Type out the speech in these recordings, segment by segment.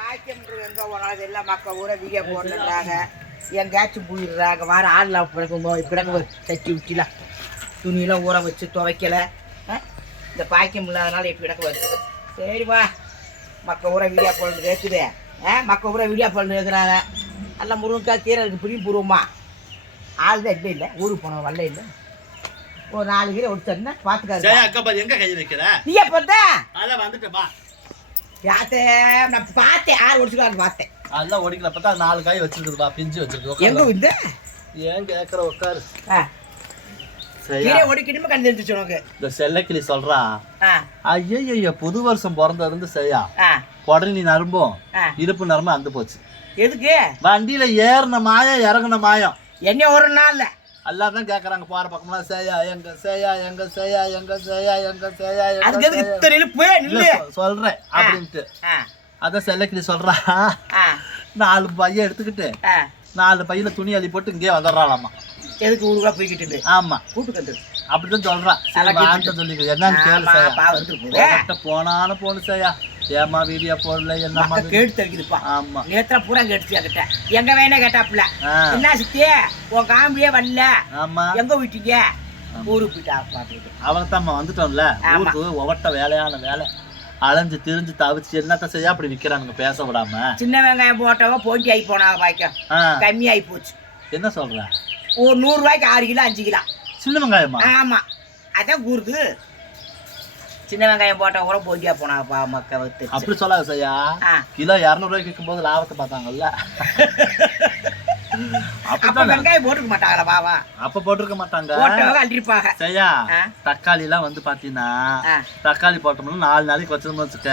பாய்க்கம்ன்றது எங்க போனாலும் எல்லாம் மக்கள் ஊரை வீடியோ போடுறாங்க எங்கேயாச்சும் போயிடுறாங்க வார ஆள்லாம் பிறக்கும் பிறகு தட்டி விட்டிலாம் துணியெல்லாம் ஊற வச்சு துவைக்கல? இந்த பாய்க்கம் இல்லாதனால எப்படி கிடக்கு வருது சரி வா. மக்க ஊரை வீடியோ போடுறது கேட்குது ஆ? மக்க ஊரை வீடியோ போடுறது இருக்கிறாங்க எல்லாம் முருங்கைக்காய் கீரை இருக்கு. பிடி பூர்வமா ஆள் தான் இல்லை இல்லை. ஊருக்கு போனோம் வரல இல்லை. ஒரு நாலு கீரை பார்த்துக்காரு ஜெயா அக்கா எங்க கை வைக்கிற? நீயே பார்த்தா அதான் வந்துட்டேன் பா. யாத்தே நான் பார்த்தேன். ஆறு ஒடிச்சுக்கலான்னு பார்த்தேன். அதெல்லாம் ஓடிக்கல பார்த்தா நாலு காய் வச்சிருக்குது பா பிஞ்சு வச்சிருக்கு. எங்க. வந்து ஏன் கேக்குற? உட்காரு. சரியா? இந்த செல்லக்கிளி சொல்றா. ஐயய்ய புது வருஷம் பிறந்தது இருந்து செய்யா ஆ உடனே நரம்பும் ஆ. இடுப்பு நரம்பு அந்து போச்சு. எதுக்கு? வண்டியில ஏறின மாயம் இறங்குன மாயம். என்ன ஒரு நாள்ல. எல்லாம் தான் கேக்குறாங்க போற பக்கம்லாம் சேயா எங்க சேயா எங்க சேயா எங்க சேயா எங்க சேயா எங்க அதுக்கு எதுக்கு இழுப்பு இல்ல, நில்லு. சொல்றேன் அப்படின்ட்டு. அதான் செல்லக்கிளி சொல்றா. நாலு பையன் எடுத்துக்கிட்டு நாலு பையில துணி அள்ளி போட்டு இங்கே வந்துடுறாளாமா. எதுக்கு ஊருக்குள்ள போய்கிட்டு ஆமா. கூட்டு கண்டு அப்படிதான் சொல்றா. சரி, நல்லா வான்ட்ட சொல்லிக்க. என்னன்னு கேளு சேயா. பா வந்துட்டு போகுது. உன்கிட்ட போனான போனு சேயா. ஏமா வீடியோ போடல மக்கள் கேட்டு தெரிக்குதுப்பா ஆமா. நேத்திர பூரா கேட்டுச்சு என்கிட்ட எங்க வேணா கேட்டாப்புல. ஆ, என்ன சித்தி? உன் காம்பியே வரல. ஆமா. எங்க விட்டீங்க ஊருக்கு போயிட்டா பாத்துக்கிட்டு. அவங்க தான் வந்துட்டோம்ல. ஊருக்கு ஒவட்ட வேலையான வேலை. அலைஞ்சு திரிஞ்சு தவிச்சு என்னத்த செய்ய? அப்படி விக்கிறானுங்க பேச விடாம. சின்ன வெங்காயம் போட்டவ போட்டி ஆகி போனாங்க பாய்க்க. கம்மி ஆகி போச்சு. என்ன சொல்ற? ஒரு நூறு ரூபாய்க்கு ஆறு கிலோ அஞ்சு கிலோ. சின்ன வெங்காயமா? ஆமா. அதான் கூறுது சின்ன வெங்காயம் போட்டா கூட போட்டியா போனாங்கப்பா மக்கள் அப்படி சொல்லாத செய்யா ஆ. கிலோ இரநூறுவாய்க்கு விற்கும் போது லாபத்தை பார்த்தாங்கல்ல? அப்ப வெங்காயம் போட்டுக்க மாட்டாங்களா பாவா. அப்ப போட்டிருக்க மாட்டாங்க. அள்ளிருப்பாங்க. தக்காளி எல்லாம் வந்து பாத்தீங்கன்னா தக்காளி போட்டோம்னா நாலு நாளைக்கு வச்சிருந்தோம் வச்சுக்க.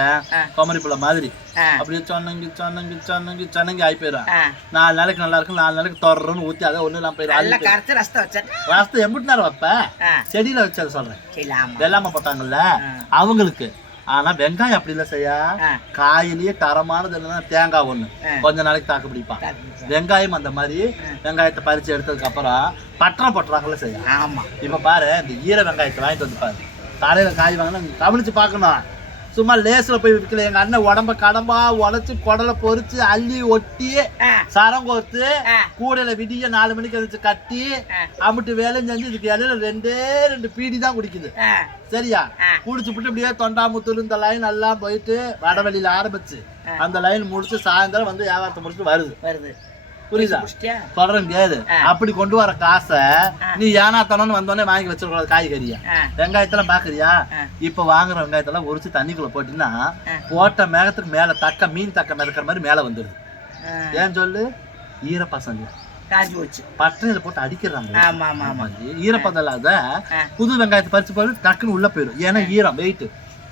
குமரி புள்ள மாதிரி. அப்படியே சொன்னங்கி சொன்னங்கி சொன்னங்கி சொன்னங்கி ஆகி போயிடும் நாலு நாளைக்கு நல்லா இருக்கும் நாலு நாளைக்கு தொடர்றன்னு ஊத்தி அதை ஒண்ணு நல்லா போயிடும் ரசத்தை வச்சேன் வாஸ்து எம்பிட்டு நேரம் வைப்ப ஆ. செடியில வச்சது சொல்றேன். வெள்ளாம போட்டாங்கல்ல. அவங்களுக்கு ஆனா வெங்காயம் அப்படி இல்ல செய்யா காயிலேயே தரமானது என்னன்னா தேங்காய் ஒண்ணு. கொஞ்ச நாளைக்கு தாக்கு பிடிப்பான். வெங்காயம் அந்த மாதிரி வெங்காயத்தை பறிச்சு எடுத்ததுக்கு அப்புறம் பற்றம் பட்டுறாங்கல்ல செய்யா ஆமா. இப்ப பாரு இந்த ஈர வெங்காயத்தை வாங்கிட்டு வந்து பாரு. கடையில காய் வாங்கினா கவனிச்சு பார்க்கணும். சும்மா லேஸ்ல போய் விற்கல எங்க அண்ணன் உடம்ப கடம்பா உடைச்சு குடலை பொரிச்சு அள்ளி ஒட்டி சரம் கோர்த்து கூடையில விடிய நாலு மணிக்கு வச்சு கட்டி. அம்பிட்டு வேலையும் செஞ்சு இதுக்கு இடையில ரெண்டே ரெண்டு பீடி தான் குடிக்குது. சரியா. குடிச்சு விட்டு இப்படியே தொண்டாமுத்தூர் இந்த லைன் எல்லாம் போயிட்டு வடவெளியில ஆரம்பிச்சு. அந்த லைன் முடிச்சு சாயந்தரம் வந்து வியாபாரத்தை முடிச்சுட்டு வருது. வருது. புரியுதா? சொல்றேன் கேது. அப்படி கொண்டு வர காசை. நீ ஏனாத்தனம்னு வந்தோடனே வாங்கி வச்சிருக்கூடாது காய்கறியா வெங்காயத்தெல்லாம் பாக்குறியா. இப்ப வாங்குற வெங்காயத்தெல்லாம் உரிச்சு தண்ணிக்குள்ள போட்டீங்கன்னா ஆ. போட்ட மேகத்துக்கு மேல தக்க மீன் தக்க மிதக்கிற மாதிரி மேல வந்துடுது ஆ. ஏன் சொல்லு ஈரப்பசங்க பட்டறையில போட்டு அடிக்கிறாங்க ஆமா ஆமா ஆமா ஈரப்பதம் இல்லாத. புது வெங்காயத்தை பறிச்சு போட்டு டக்குன்னு உள்ள போயிடும் ஏன்னா ஈரம் வெயிட்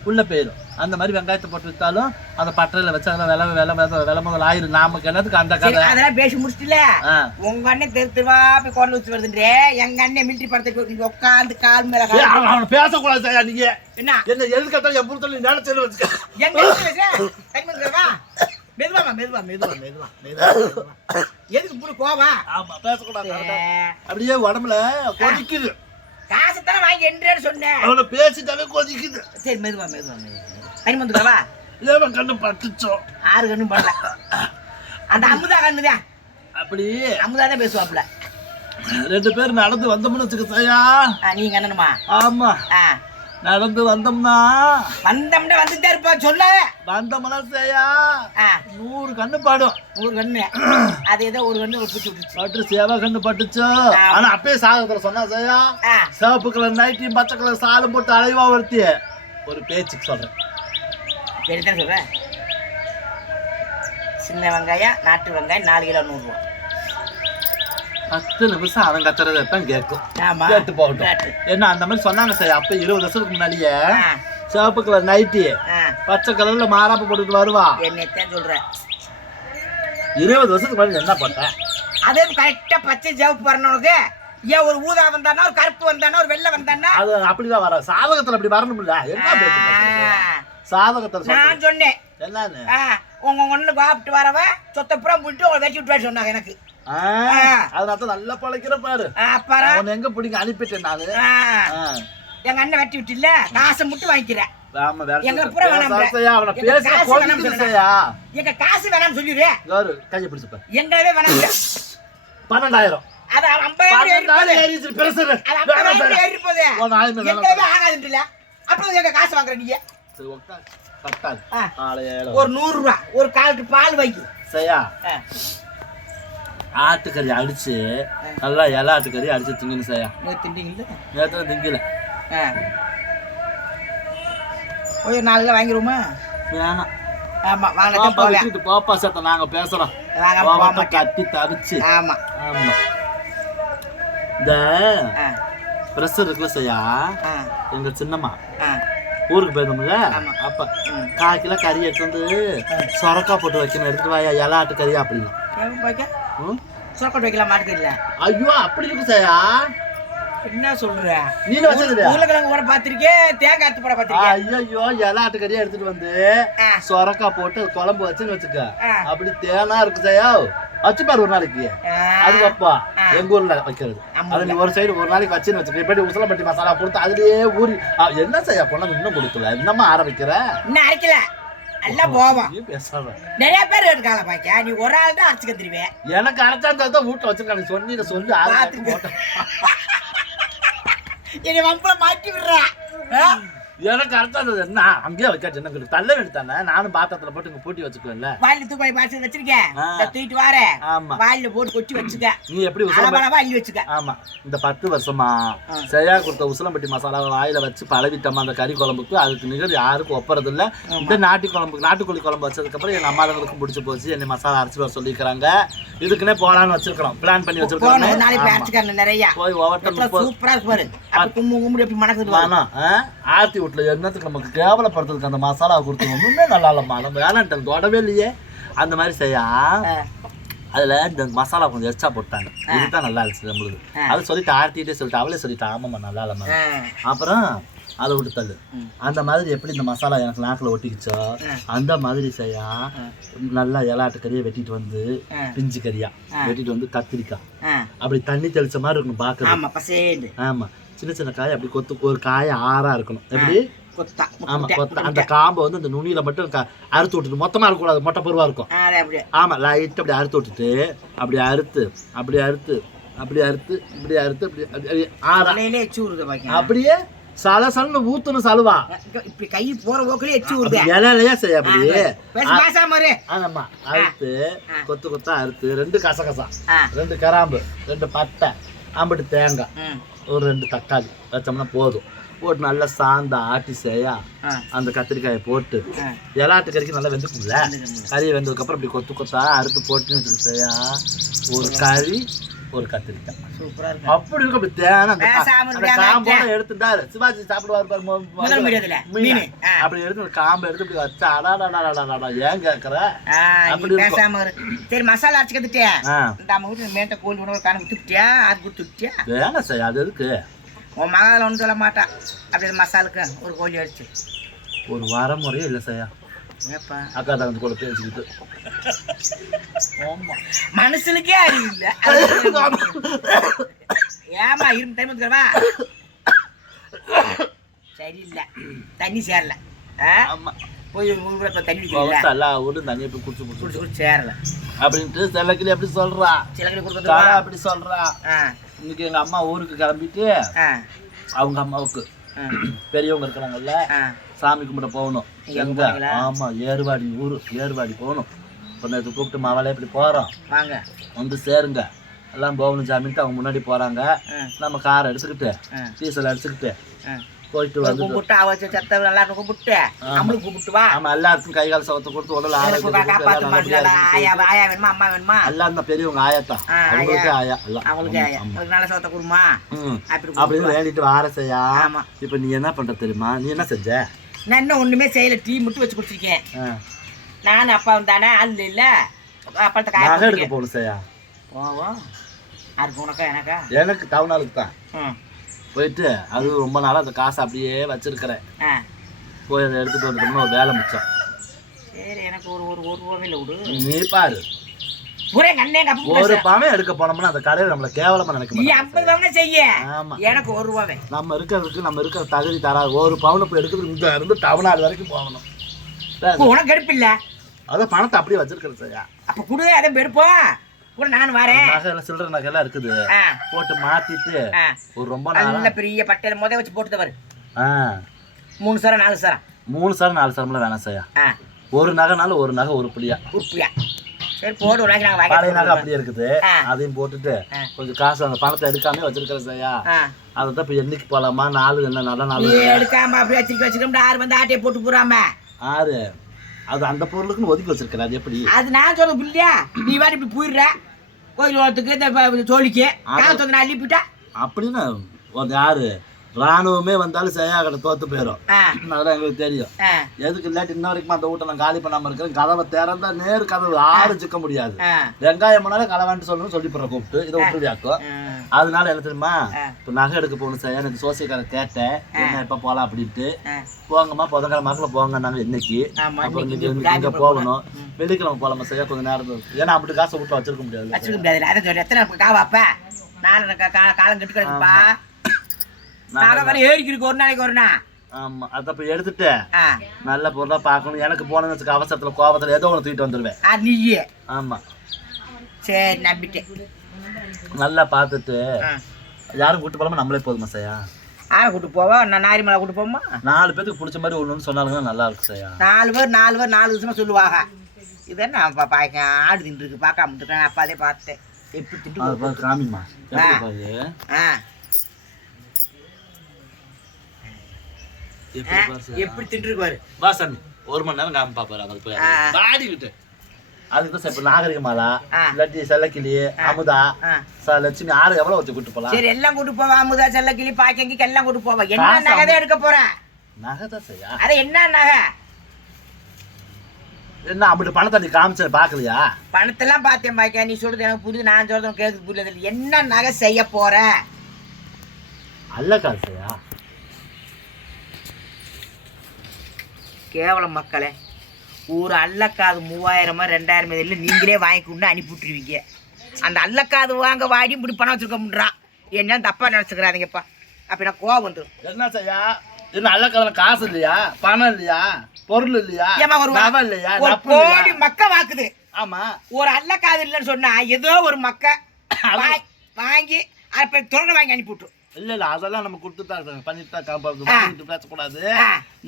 உள்ள போயிடும் அந்த மாதிரி வெங்காயத்தை போட்டு வித்தாலும் அந்த பட்டறையில வச்சு அதில் விலை விலை விலை முதல் ஆயிரம். நமக்கு என்னதுக்கு அந்த சரி கதை. அதெல்லாம் பேசி முடிச்சிட்டுல. உங்க அண்ணன் தெரு தெருவா போய் குரல் வச்சு வருதுன்றே எங்க அண்ணன் மிலிட்டரி படத்துக்கு நீங்க உட்காந்து கால் மேல அவன் பேசக்கூடாது ஐயா நீங்க. என்ன? என்ன எதுக்கத்தான் என் புறத்துல நினைச்சு வச்சுக்க. எங்க மெதுவா மெதுவா மெதுவா மெதுவா மெதுவா. எதுக்கு இப்படி கோவா ஆமா பேசக்கூடாது அப்படியே உடம்புல கொதிக்குது. காசு தானே வாங்கி என்றேன்னு சொன்னேன். அவனை பேசிட்டாவே கொதிக்குது. சரி மெதுவா மெதுவா மெதுவா. வந்துக்கவா ஏன் கண்ணு பட்டுச்சோம். ஆறு கண்ணும் பண்ணல. அந்த அமுதா கண்ணுதான் அப்படி? அமுதா தான் பேசுவாப்புல. ரெண்டு பேரும் நடந்து வந்தோம்னு வச்சுக்க நீங்க அண்ணனுமா? ஆமா. ஆ. நடந்து வந்தோம்னா? வந்தோம்னா வந்துட்டே இருப்பா சொல்ல. வந்தோம்னா சேயா ஆ. நூறு கண்ணு பாடும். ஒரு கண்ணு. அது ஏதோ ஒரு கண்ணு பிடிச்சி விட்டுச்சு பட்டு சேவா கண்ணு பட்டுச்சோ? ஆனா அப்பயே சாகத்துல சொன்னா சேயா? ஆ. சிவப்பு கலர் நைட்டியும் பச்சை கலர் சாலும் போட்டு அலைவா ஒருத்தி. ஒரு பேச்சுக்கு சொல்றேன். சரிதான் சொல்றேன். சின்ன வெங்காயம் நாட்டு வெங்காயம் நாலு கிலோ நூறுரூவா பத்து நிமிஷம் அவன் கத்துறதை தான் கேட்கும் கேட்டு போகட்டும். கேட்டு. என்ன அந்த மாதிரி சொன்னாங்க சார். அப்ப இருபது வருஷத்துக்கு முன்னாடியே சிவப்பு கலர் நைட்டி பச்சை கலர்ல மாறாப்பு போட்டுட்டு வருவா. என்னத்தான் சொல்றேன். இருபது வருஷத்துக்கு முன்னாடி என்ன பண்ண? அதே கரெக்டா பச்சை சிவப்பு வரணுக்கு ஏன் ஒரு ஊதா வந்தானா ஒரு கருப்பு வந்தானா ஒரு வெள்ளை வந்தானா? அது அப்படிதான் வர. சாதகத்துல அப்படி வரணும்ல. என்ன? சாதகத்துல நான் சொன்னேன். என்னன்னு? உங்க ஒண்ணு சாப்பிட்டு வரவ சொத்தப்புறம் போயிட்டு உங்களை வெட்டி விட்டு சொன்னாங்க எனக்கு. அதனால தான் நல்லா பழைக்கிற பாரு. அவன் எங்க பிடிங்க? அனுப்பிட்டேன் நானு. எங்க அண்ணன் வெட்டி விட்டு இல்ல காசை மட்டும் வாங்கிக்கிறேன் ஆமா வேற வேணாம் அவனை எங்க பேசி காசு வேணாம். எங்க காசு சொல்லிடு. கௌரு, கையை. எங்களவே வேணாம் பன்னெண்டாயிரம். அது ஐம்பதாயிரம் ஏறி போகுது. பன்னெண்டாயிரம் ஏறிச்சு, பிரஷரு. அது. ஏறி உன் ஆகாதுன்றல அப்புறம் எங்க காசு வாங்குற சரி, உட்காரு. பத்தாது. ஏழு. ஒரு நூறு ரூபா ஒரு கால் லிட்டர் பால் வாங்கி செய்யா, ஆ. ஆட்டுக்கறி அடிச்சு நல்லா இலை ஆட்டுக்கறி அடிச்சு திங்கணும் நீங்க திண்டீங்கல்ல? நேற்று திங்கல. ஒரு நாலுல வாங்கிருவோமா? வேணாம். ஆமா வாங்கிட்டு பாப்பா போவேன் விட்டுட்டு போப்பா சத்த நாங்க பேசுறோம் வாங்க போக கோவத்தை மாட்டேன் கட்டி தவிச்சு. ஆமா. ஆமா. இந்த பிரஷர் இருக்குல்ல செய்யா ஆ. எங்க சின்னம்மா. ஊருக்கு போயிருந்தோம்ல. அப்ப. கால் கிலோ கறி எடுத்து வந்து சொரக்கா போட்டு வைக்கணும். எடுத்துட்டு வாயா இலை ஆட்டு கறி அப்படின்னு சொக்கட்டு வைக்கலாம் மாட்டுக்கல ஐயோ அப்படி இருக்கு செய்யா என்ன சொல்ற? வச்சதுலையா உருளைக்கிழங்கு கூட பார்த்திருக்கேன் தேங்காய் அத்து போட பார்த்திருக்கேன் ஐயோ இலை ஆட்டு கறியா எடுத்துட்டு வந்து. சொரக்கா போட்டு குழம்பு வச்சுன்னு வச்சுக்க. அப்படி தேனா இருக்கு செய்யா வச்சு பாரு ஒரு நாளைக்கு. அது வைப்பா. எங்க ஊர்ல வைக்கிறது. அது நீ ஒரு சைடு ஒரு நாளைக்கு வச்சுன்னு வச்சுக்க. இப்படி உசலம்பட்டி மசாலா கொடுத்து அதுலயே ஊறி என்ன செய்யா பொண்ணு இன்னும் கொடுக்கல. என்னம்மா ஆரம்பிக்கிற? இன்னும் அரைக்கல. எல்லாம் போவோம் நீ பேசாத. நிறைய பேர் இருக்காங்க பாக்கியா? நீ ஒரு ஆள் தான் அரைச்சுக்க தெரியுவேன் எனக்கு அரைச்சா தான் வீட்டுல வச்சிருக்காங்க சொன்னி சொல்லி ஆறு பாத்துக்க. போட்டேன். என்னை வம்புல மாட்டி விடுறா. ஆ? எனக்கு அரைச்சா என்ன? அங்கேயே வைக்காச்சு என்ன தள்ள வேண்டித்தானே நானும் பாத்திரத்துல போட்டு இங்க பூட்டி வச்சுக்குவேன்ல. வாயில தூக்கி பாய்ச்சி வச்சிருக்கேன் தூக்கிட்டு வாரேன் ஆமா. வாயில போட்டு கொட்டி வச்சுக்க. நீ எப்படி உசலம் அள்ளி வச்சுக்க. ஆமா. இந்த பத்து வருஷமா. சரியா கொடுத்த உசலம்பட்டி மசாலா வாயில வச்சு பழகிட்டோமா அந்த கறி குழம்புக்கு? அதுக்கு நிகர் யாருக்கும் ஒப்பறது இல்ல இந்த நாட்டு குழம்புக்கு நாட்டுக்கோழி குழம்பு வச்சதுக்கு அப்புறம் எங்க அம்மாளுங்களுக்கும் பிடிச்சி போச்சு. என்னை மசாலா அரைச்சு வர சொல்லிக்கிறாங்க இதுக்குன்னே போலான்னு வச்சிருக்கிறோம். பிளான் பண்ணி ஒரு நாளைக்கு வச்சிருக்கோம் அரைச்சுக்காரு நிறைய. போய் முப்பது சூப்பரா இருக்கு பாரு. அப்ப கும்மு கும்பு எப்படி மணக்குது பாரு. வேணாம் ஆ? வீட்டுல என்னத்துக்கு நமக்கு கேவலப்படுத்துறதுக்கு அந்த மசாலா கொடுத்து ஒண்ணுமே நல்லா இல்லம்மா நம்ம வேணான்ட்டு தொடவே இல்லையே அந்த மாதிரி செய்யா. அதுல இந்த மசாலா கொஞ்சம் எச்சா போட்டாங்க இதுதான் நல்லா இருந்துச்சு நம்மளுக்கு. அது சொல்லிட்டு ஆர்த்திட்டே சொல்லிட்டு அவளே சொல்லிட்டு ஆமாம்மா நல்லா இல்லம்மா. அப்புறம் அதை விட்டு தள்ளு. அந்த மாதிரி எப்படி இந்த மசாலா எனக்கு நாக்கில் ஒட்டிக்கிச்சோ. அந்த மாதிரி செய்யா. நல்லா இலாட்டு கறியை வெட்டிட்டு வந்து. பிஞ்சு கறியா. வெட்டிட்டு வந்து கத்திரிக்காய். அப்படி தண்ணி தெளிச்ச மாதிரி இருக்கணும் பார்க்கறது ஆமா பசேண்டு ஆமா சின்ன சின்ன காய் அப்படி கொத்து ஒரு காய் ஆறா இருக்கணும். எப்படி? கொத்தா ஆமா முட்டை, கொத்த. முட்டை. அந்த காம்பை வந்து அந்த நுனியில மட்டும் அறுத்து விட்டுட்டு மொத்தமா இருக்கக்கூடாது மொட்டை பருவா இருக்கும். அப்படியே. ஆமா லைட் அப்படி அறுத்து விட்டுட்டு அப்படி அறுத்து அப்படி அறுத்து அப்படி அறுத்து இப்படி அறுத்து அப்படி- அப்படியே சலசலன்னு ஊத்தணும் சலுவா. இப்படி கை போற போக்குலயே எச்சு ஊறுது இலையிலயே செய்ய அப்படி. பேச பேசாம இரு. ஆமா அறுத்து. கொத்து கொத்தா அறுத்து ரெண்டு கசகசா. ரெண்டு கராம்பு ரெண்டு பட்டை ஆம்பட்டு தேங்காய். ஒரு ரெண்டு தக்காளி வச்சோம்னா போதும் போட்டு நல்லா சாந்த ஆட்டி செய்யா. அந்த கத்திரிக்காயை போட்டு. இலாட்டு கறிக்கு நல்லா வெந்துக்கும்ல வெந்துக்கும்ல. கறி வெந்ததுக்கப்புறம் இப்படி கொத்து கொத்தா அறுத்து போட்டுன்னு வச்சுக்க செய்யா ஒரு கறி ஒரு கத்திரிக்காய் சூப்பரா இருக்கு? அப்படி இருக்கும் அப்படி தேனை அந்த கா- பேசாம அந்த இருக்காங்க. காம்போட எடுத்துட்டாரு. சிவாஜி சாப்பிடுவாரு பாரு மொ- மொ- முதல் மீடியத்துல மீனை. அப்படி எடுத்து ஒரு காம்பை எடுத்து இப்படி வச்சா அடாடாடாடாடா ஏன் கேட்கற அப்படி. பேசாம சரி மசாலா அரைச்சு கத்துட்டியா இந்த நம்ம வீட்டுல மேட்ட கோழி உணவு காண விட்டுட்டியா அது கொடுத்து விட்டியா வேணாம் செய்ய அது எதுக்கு? உன் மகால ஒன்றும் சொல்ல மாட்டா. அப்படி மசாலுக்கு ஒரு கோழி அடிச்சு. ஒரு வரமுறையே இல்லை செய்யா ஏப்பா? அக்கா தங்கச்சி கூட பேசிக்கிட்டு. மனுஷனுக்கே அறிவு இல்ல ஏமா இரும்பு டைம் வந்துக்கிறவா சரியில்லை. தண்ணி சேரல? ஆமா. போய் ஊருக்குள்ள தண்ணி எல்லா ஊரும் தண்ணியை போய் குடிச்சு குடிச்சு சேரல. அப்படின்ட்டு செல்லக்கிளி அப்படி சொல்றா. காலை கொடுத்துருவா அப்படி சொல்றா. இன்னைக்கு எங்க அம்மா ஊருக்கு கிளம்பிட்டு அவங்க அம்மாவுக்கு. பெரியவங்க இருக்கிறாங்கல்ல சாமி கும்பிட போகணும். எங்க? ஆமா ஏறுவாடி ஊரு ஏறுவாடி போகணும். இப்போ நேற்று கூப்பிட்டு மாவளே இப்படி போறோம். வாங்க. வந்து சேருங்க. எல்லாம் போகணும் சாமின்ட்டு அவங்க முன்னாடி போறாங்க. நம்ம காரை எடுத்துக்கிட்டு டீசல் அடிச்சுக்கிட்டு போயிட்டு வந்து கும்பிட்டு அவ சத்த நல்லா கும்பிட்டு. நம்மளுக்கு கும்பிட்டு வா. ஆமா எல்லாருக்கும் கை கால் சவத்தை கொடுத்து உடல் ஆரோக்கியம் ஆயா வேணுமா? அம்மா வேணுமா? எல்லாம் இந்த பெரியவங்க ஆயாத்தான். ஆயா. அவங்களுக்கு ஆயா. எல்லாம். அவங்களுக்கு ஆயா. நல்ல கொடுமா? அப்படின்னு வேண்டிட்டு வார செய்யா ஆமா. இப்போ நீ என்ன பண்ற தெரியுமா? நீ என்ன செஞ்ச? நான் இன்னும் ஒண்ணுமே செய்யல. டீ மட்டும் வச்சு குடிச்சிருக்கேன். ஆ. நான் அப்பா வந்தானே ஆள் இல்ல. அப்பளத்தை காய எடுக்க. போகணும் செய்யா போவோம். அதுக்கு உனக்கா எனக்கா? எனக்கு டவுன் ஹாலுக்கு தான். போயிட்டு அது ரொம்ப நாளா அந்த காசை அப்படியே வச்சிருக்கிறேன். போய் அதை எடுத்துட்டு வந்துட்டோம்னா ஒரு வேலை மிச்சம். சரி எனக்கு ஒரு ஒரு ஒரு ரூபாவில் விடு. நீ பாரு. ஒரு பேசுறேன். பணம் எடுக்க போனோம்னா அந்த கடையில நம்மள கேவலமா நினைக்க நீ ஐம்பது பவுனா செய்ய? ஆமா. எனக்கு ஒரு ரூபாவே நம்ம இருக்கிறதுக்கு நம்ம இருக்கிற தகுதி தராது. ஒரு பவுன் இப்போ எடுக்கிறதுக்கு இங்க இருந்து தமிழ்நாடு வரைக்கும் போகணும். உனக்கு எடுப்பு இல்ல? அதான் பணத்தை அப்படியே வச்சிருக்கிறது சரியா? அப்ப குடு அதை எடுப்போம் கூட நான் வரேன். நகை சில்லற நகை எல்லாம் இருக்குது போட்டு மாத்திட்டு. ஒரு ரொம்ப நல்ல பெரிய பட்டையில முத வச்சு போட்டு வரு. மூணு சரம் நாலு சரம். மூணு சார் நாலு சாரம்லாம் வேணாம் சரியா? ஆ. ஒரு நகைனாலும் ஒரு நகை ஒரு புளியா. உருப்பியா சரி போடு ஒரு நாளைக்கு நாங்கள் பழைய நகை அப்படியே இருக்குது. அதையும் போட்டுட்டு. கொஞ்சம் காசு அந்த பணத்தை எடுக்காம வச்சிருக்கிறேன் சரியா? அதை தான் இப்போ என்னைக்கு போலாமா? நாலு என்ன நல்ல நாள் எடுக்காம அப்படியே வச்சுக்க வச்சுக்கோம் ஆறு வந்து ஆட்டையை போட்டு போறாம. ஆறு. அது அந்த பொருளுக்குன்னு ஒதுக்கி வச்சிருக்கிறேன் அது எப்படி? அது நான் சொல்ல இல்லையா நீ வாட்டி இப்படி போயிடுற. கோயில் ஓரத்துக்கு இந்த சோழிக்கு காசு வந்து நான் அள்ளிப்பிட்டா அப்படின்னு யாரு ராணுவமே வந்தாலும் சரியா கடை தோத்து போயிடும். அதெல்லாம் எங்களுக்கு தெரியும். எதுக்கு இல்லாட்டி இன்ன வரைக்கும் அந்த வீட்டை நான் காலி பண்ணாம இருக்கிறேன். கதவை திறந்தா நேரு கதவு ஆறு சிக்க முடியாது. வெங்காயம் பண்ணாலும் களவான்ட்டு சொல்லணும் சொல்லி போற கூப்பிட்டு இதை விட்டுருவியாக்கும். அதனால என்ன தெரியுமா. இப்போ நகை எடுக்க போகணும் சார் எனக்கு சோசியக்காரன் கேட்டேன் என்ன எப்போ போகலாம் அப்படின்ட்டு. போங்கம்மா புதன்கிழமை மக்களை போங்க நாங்கள் இன்னைக்கு. அப்புறம் இங்கே போகணும். வெள்ளிக்கிழமை போகலாமா சரியா? கொஞ்சம் நேரம். ஏன்னா அப்படி காசை விட்டு வச்சிருக்க முடியாது. வச்சுக்க முடியாது. எத்தனை காவாப்ப? நாலு காலம் கட்டு கிடக்குப்பா. நாங்க வர ஏறிக்கு இருக்கு ஒரு நாளைக்கு ஒரு நாள் ஆமா அதை போய் எடுத்துட்டு நல்ல பொருளா பார்க்கணும். எனக்கு வச்சுக்க அவசரத்துல கோபத்துல ஏதோ ஒன்று தூக்கிட்டு வந்துடுவேன் அது நீயே. ஆமா. சரி நம்பிட்டேன். நல்லா பார்த்துட்டு யாரும் கூட்டு போகாம நம்மளே போதுமா சையா? ஆளை கூட்டு போவோம் நான் நாரிமலை கூட்டு போவோமா? நாலு பேத்துக்கு பிடிச்ச மாதிரி ஒன்று சொன்னாலுங்க நல்லா இருக்கும் சையா. நாலு பேர் நாலு பேர் நாலு விஷயமா சொல்லுவாங்க. இதை நான் பா பாக்க ஆடு தின்றுருக்கு பார்க்காம இருக்கேன் அப்பா அதே பார்த்தேன். எப்படி எப்படி ஆ. பாரு ஆ எப்படி பாரு வா சாமி ஒரு மணி நேரம் காமி பாப்பாரு அங்கே போய். அதுக்கு தான் இப்போ நாகரிகமாலா. இல்லாட்டி செல்லக்கிளி அமுதா லட்சுமி ஆறு எவ்வளோ வச்சு கூட்டு போகலாம் சரி எல்லாம் கூட்டு போவா அமுதா செல்ல கிளி பாக்கங்கி எல்லாம் கூட்டு போவா. என்ன நகை தான் எடுக்க போறேன் நகை தான் அத என்ன நகை? என்ன அப்படி பணத்தை நீ காமிச்சு பார்க்கலையா? பணத்தெல்லாம் பார்த்தேன் பாக்கியா. நீ சொல்றது எனக்கு புரியுது. நான் சொல்றது கேட்க புரியல என்ன நகை செய்ய போற? அல்ல காசையா கேவலம் மக்களே. ஒரு அல்லக்காது மூவாயிரமா ரெண்டாயிரமா இல்லை நீங்களே வாங்கி கொண்டு அனுப்பி விட்டுருவீங்க அந்த அல்லக்காது வாங்க வாடி இப்படி பணம் வச்சுருக்க முடியா என்ன தப்பா நினச்சிக்கிறாதீங்கப்பா. அப்போ நான் கோவம் வந்துடும் என்ன செய்யா? என்ன அல்ல கலந்த காசு இல்லையா? பணம் இல்லையா? பொருள் இல்லையா? ஏமா ஒரு இல்லையா? ஒரு கோடி மக்க வாக்குது. ஆமா. ஒரு அல்லக்காது இல்லைன்னு சொன்னா ஏதோ ஒரு மக்க வாங்கி அப்போ தொடர்ந்து வாங்கி அனுப்பி விட்டுரும் இல்ல இல்ல அதெல்லாம் நம்ம கொடுத்து தான் பண்ணிட்டு தான். வாங்கிட்டு பேசக்கூடாது.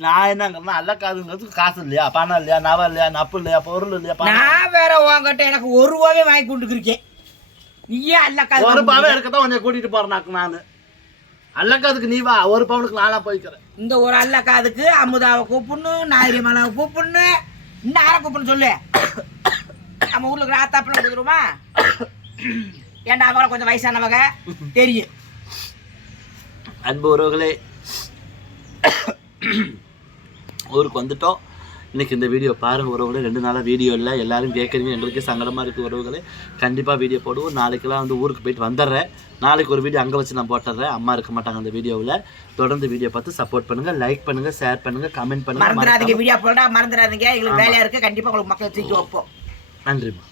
நான் என்னங்கன்னா அல்ல காதுங்கிறதுக்கு காசு இல்லையா? பணம் இல்லையா? நவ இல்லையா? நப்பு இல்லையா? பொருள் இல்லையா? நான் வேற உங்ககிட்ட எனக்கு ஒரு ரூபாவே வாங்கி கொண்டுருக்கேன் நீயே அல்லக்காது ஒரு பவன் எடுக்கத்தான் உன்னை கூட்டிட்டு போறேனாக்கு நானு. அல்லக்காதுக்கு நீ வா. ஒரு பவனுக்கு நானா போய்க்கிறேன். இந்த ஒரு அல்லக்காதுக்கு அமுதாவை கூப்பிடணும் நாயிரிமலாவை கூப்பிடணும். இன்னும் யாரை கூப்பிடணும் சொல்லு? நம்ம ஊர்ல ஆத்தாப்பில் கொடுத்துருமா ஏன்டா அவங்கள கொஞ்சம் வயசானவங்க? தெரியும். அன்பு உறவுகளே ஊருக்கு வந்துட்டோம். இன்னைக்கு இந்த வீடியோ பாருங்க உறவுகளே ரெண்டு நாளாக வீடியோ இல்லை. எல்லாரும் கேட்குறீங்க எங்களுக்கே சங்கடமாக இருக்குது உறவுகளே. கண்டிப்பாக வீடியோ போடுவோம். நாளைக்கெல்லாம் வந்து ஊருக்கு போயிட்டு வந்துடுறேன். நாளைக்கு ஒரு வீடியோ அங்கே வச்சு நான் போட்டுறேன் அம்மா இருக்க மாட்டாங்க அந்த வீடியோவில். தொடர்ந்து வீடியோ பார்த்து சப்போர்ட் பண்ணுங்கள் லைக் பண்ணுங்கள் ஷேர் பண்ணுங்கள் கமெண்ட் பண்ணுங்கள் மறந்துடாதீங்க வீடியோ போடா மறந்துடாதீங்க. எங்களுக்கு வேலையா இருக்கு. கண்டிப்பா உங்களுக்கு மக்கள் தூக்கி வைப்போம். நன்றிம்மா.